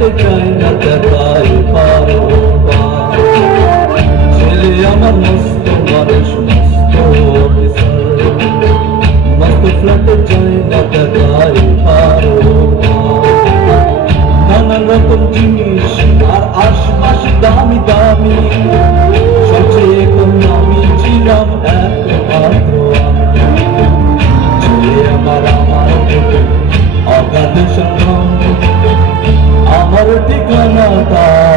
কাটতে চাই না তার পার ছেলে আমার মস্ত মানুষ, মস্ত মস্ত ফ্ল্যাটে চাই না তার পার নানান রকম জিনিস, আর আশপাশে দামি দামি। আমার ঠিকানা তার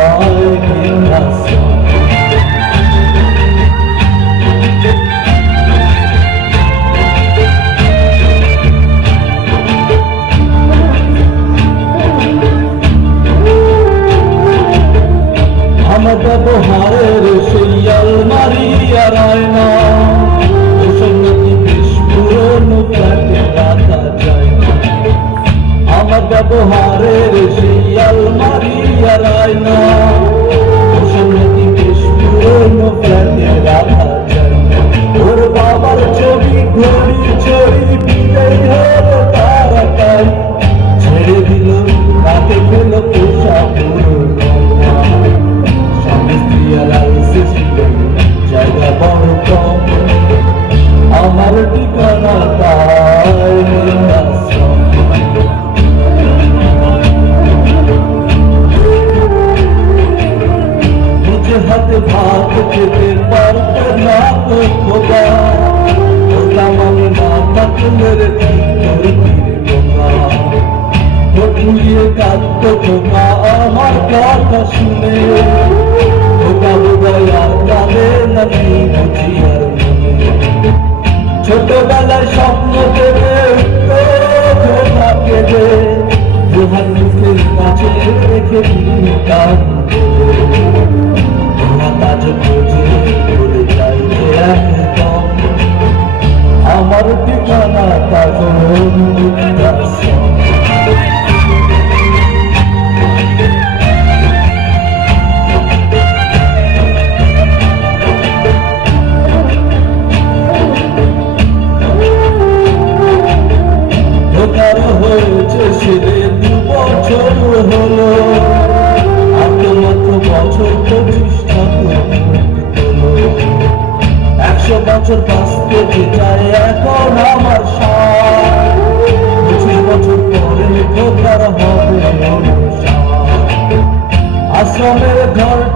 কঠিনের ঝুলিয়ে কাঁদত তোমা আমার কথা শুনে বোকা বোকায়া কাঁদে নাকি বুঝিয়ার ছোটবেলায় স্বপ্ন দেবে হয়েছে সেরে দু বছর হলো। আত্মমাত্র বছর প্রতিষ্ঠা হলো। একশো বছর বাঁচতে যেটা এখন আমার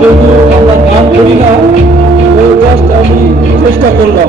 যেহেতু আমরা গান করি না। ওই কাজটা চেষ্টা করলাম।